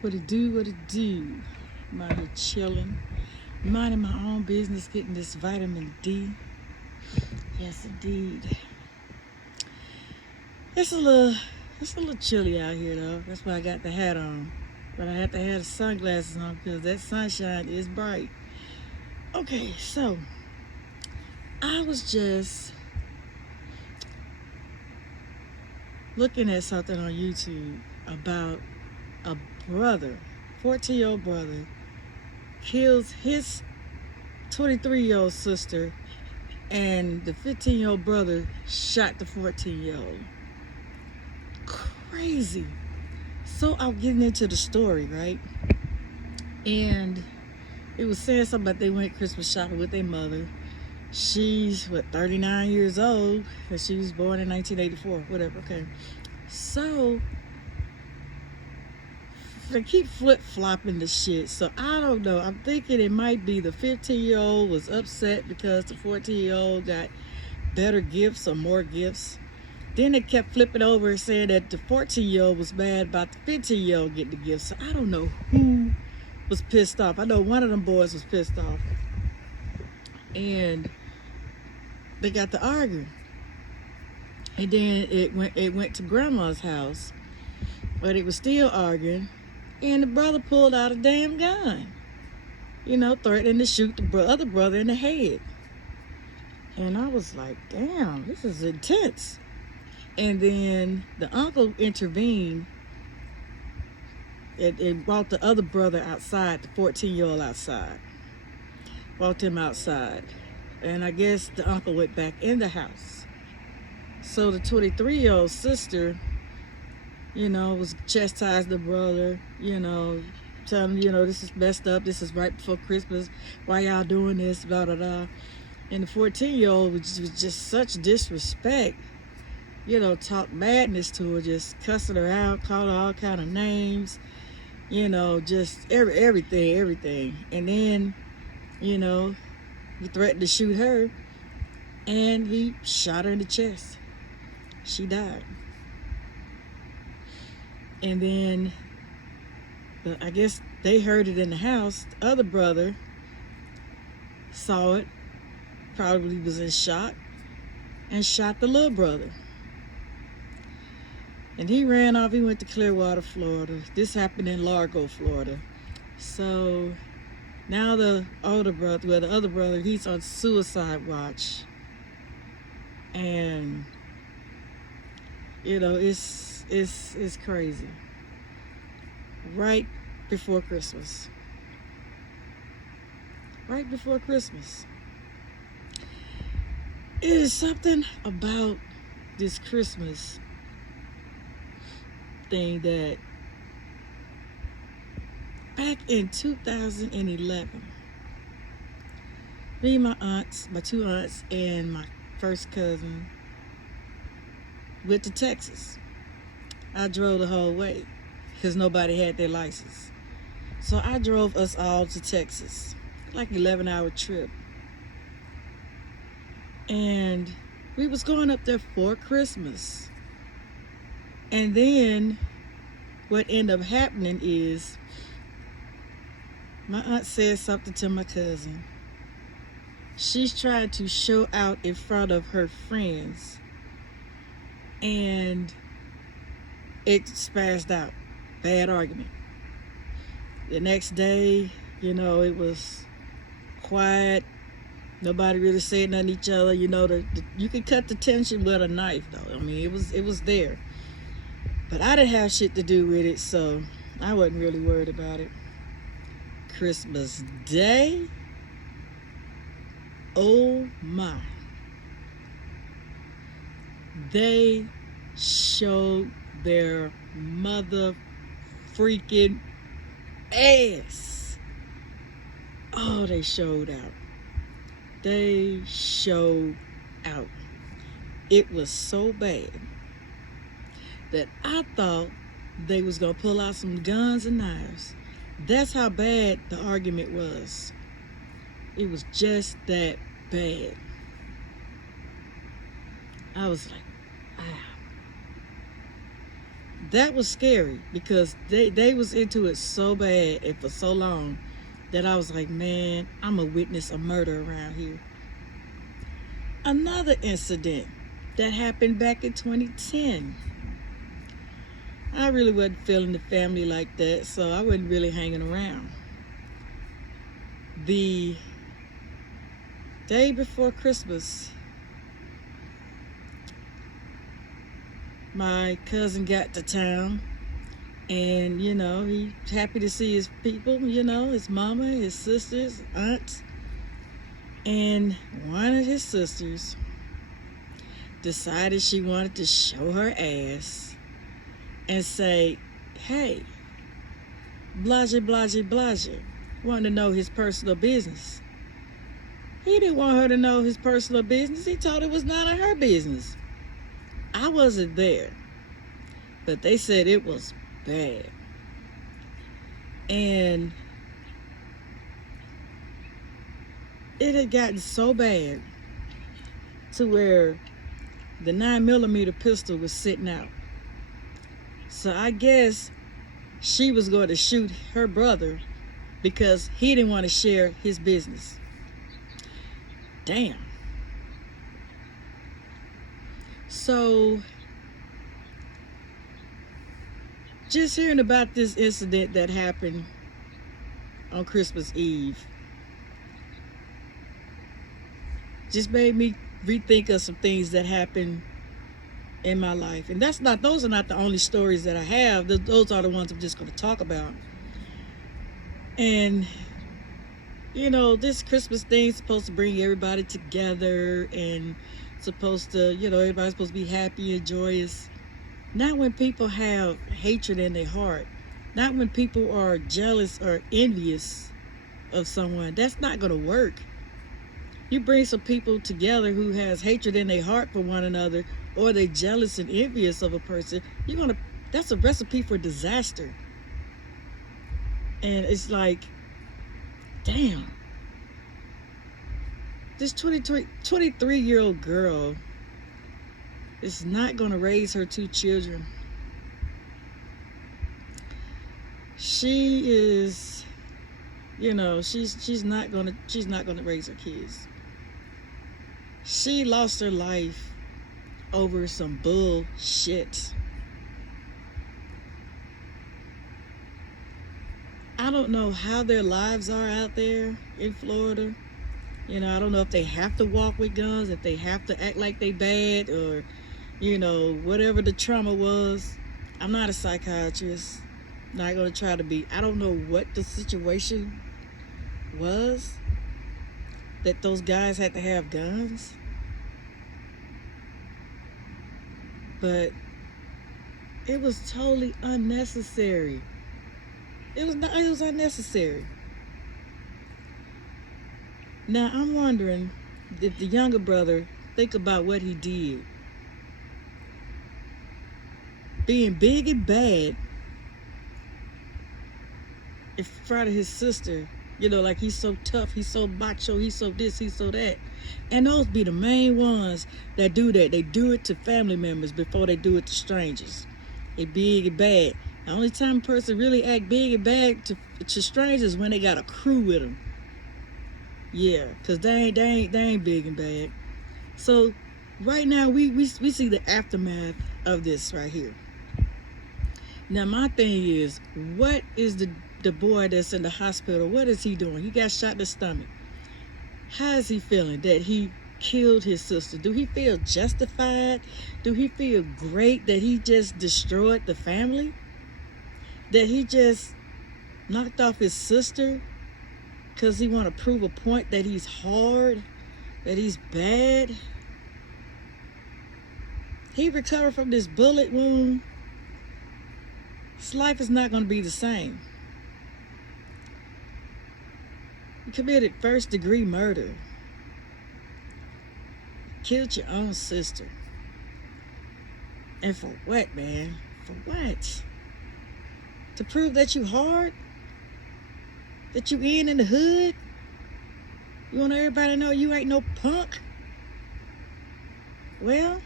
What it do, what it do. I'm out here chilling, minding my own business, getting this vitamin D. Yes, indeed. It's a little, it's a little chilly out here though. That's why I got the hat on. But I have to have the sunglasses on because that sunshine is bright. Okay, so I was just looking at something on YouTube about a brother, 14-year-old brother, kills his 23-year-old sister, and the 15-year-old brother shot the 14-year-old. Crazy. So I'm getting into the story, right? And it was saying something about they went Christmas shopping with their mother. She's, 39 years old, because she was born in 1984, whatever, okay. So, they keep flip-flopping the shit, so I don't know. I'm thinking it might be the 15-year-old was upset because the 14-year-old got better gifts or more gifts. Then they kept flipping over and saying that the 14-year-old was mad about the 15-year-old getting the gifts. So I don't know who was pissed off. I know one of them boys was pissed off. And they got to arguing. And then it went to grandma's house, but it was still arguing. And the brother pulled out a damn gun, threatening to shoot the other brother in the head. And I was like, damn, this is intense. And then the uncle intervened. It brought the other brother outside, the 14-year-old outside. Brought him outside. And I guess the uncle went back in the house. So the 23-year-old sister, was chastising the brother, telling him, this is messed up. This is right before Christmas. Why y'all doing this? Blah, blah, blah. And the 14-year-old was just such disrespect. Talk madness to her, just cussing her out, called her all kind of names, just everything. And then, he threatened to shoot her, and he shot her in the chest. She died. And then, I guess they heard it in the house. The other brother saw it, probably was in shock, and shot the little brother. And he ran off. He went to Clearwater, Florida. This happened in Largo, Florida. So now the older brother, the other brother, he's on suicide watch. And it's crazy. Right before Christmas. Right before Christmas. It is something about this Christmas thing that back in 2011, me and my two aunts and my first cousin went to Texas. I drove the whole way because nobody had their license. So I drove us all to Texas, like an 11-hour trip. And we was going up there for Christmas. And then what ended up happening is my aunt said something to my cousin. She's trying to show out in front of her friends, and it spazzed out. Bad argument. The next day, it was quiet. Nobody really said nothing to each other. You can cut the tension with a knife, though. I mean, it was there. But I didn't have shit to do with it, so I wasn't really worried about it. Christmas Day, oh my. They showed their mother freaking ass. Oh, they showed out. They showed out. It was so bad that I thought they was gonna pull out some guns and knives. That's how bad the argument was. It was just that bad. I was like, wow. that was scary because they was into it so bad and for so long that I was like, man, I'm a witness a murder around here. Another incident that happened back in 2010. I really wasn't feeling the family like that, so I wasn't really hanging around. The day before Christmas, my cousin got to town, and he happy to see his people, his mama, his sisters, aunts. And one of his sisters decided she wanted to show her ass and say, hey, blase, blase, blase, wanted to know his personal business. He didn't want her to know his personal business. He told it was none of her business. I wasn't there, but they said it was bad. And it had gotten so bad to where the 9mm pistol was sitting out. So I guess she was going to shoot her brother because he didn't want to share his business. Damn. So just hearing about this incident that happened on Christmas Eve just made me rethink of some things that happened in my life. And those are not the only stories that I have. Those are the ones I'm just going to talk about. And this Christmas thing is supposed to bring everybody together and supposed to, everybody's supposed to be happy and joyous. Not when people have hatred in their heart. Not when people are jealous or envious of someone. That's not going to work. You bring some people together who has hatred in their heart for one another, or they're jealous and envious of a person, that's a recipe for disaster. And it's like, damn. This 23-year-old girl is not going to raise her 2 children. She is, she's not going to raise her kids. She lost her life over some bullshit. I don't know how their lives are out there in Florida. I don't know if they have to walk with guns, if they have to act like they bad, or, whatever the trauma was. I'm not a psychiatrist. Not going to try to be. I don't know what the situation was that those guys had to have guns. But it was totally unnecessary. It was unnecessary. Now I'm wondering if the younger brother think about what he did. Being big and bad in front of his sister, like he's so tough, he's so macho, he's so this, he's so that. And those be the main ones that do that. They do it to family members before they do it to strangers. They big and bad. The only time a person really act big and bad to strangers is when they got a crew with them. Yeah, because they ain't big and bad. So right now we see the aftermath of this right here. Now my thing is, what is the boy that's in the hospital, what is he doing? He got shot in the stomach. How is he feeling that he killed his sister? Do he feel justified? Do he feel great that he just destroyed the family? That he just knocked off his sister because he want to prove a point that he's hard, that he's bad? He recovered from this bullet wound. His life is not going to be the same. You committed first-degree murder. Killed your own sister. And for what, man? For what? To prove that you hard? That you in the hood? You want everybody to know you ain't no punk? Well,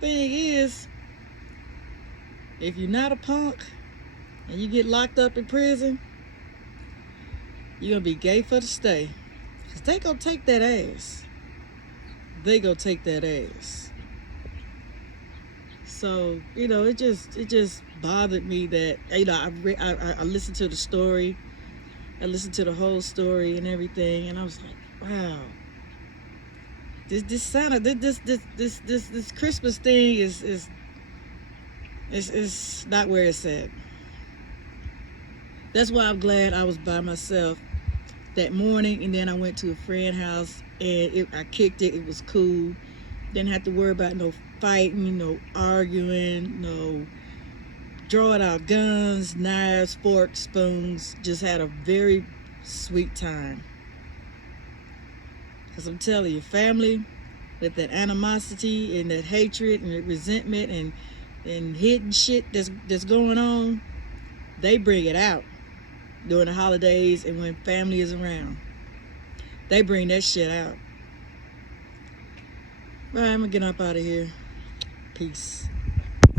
thing is, If you're not a punk and you get locked up in prison, you're gonna be gay for the stay. Cause they gonna take that ass. They gonna take that ass. So, you know, it just bothered me that, you know, I listened to the story. I listened to the whole story and everything, and I was like, wow. This Christmas thing is not where it's at. That's why I'm glad I was by myself that morning, and then I went to a friend's house and I kicked it. It was cool. Didn't have to worry about no fighting, no arguing, no drawing out guns, knives, forks, spoons. Just had a very sweet time. Because I'm telling you, family with that animosity and that hatred and that resentment and hidden shit that's going on, they bring it out during the holidays and when family is around. They bring that shit out. All right, I'm gonna get up out of here. Peace.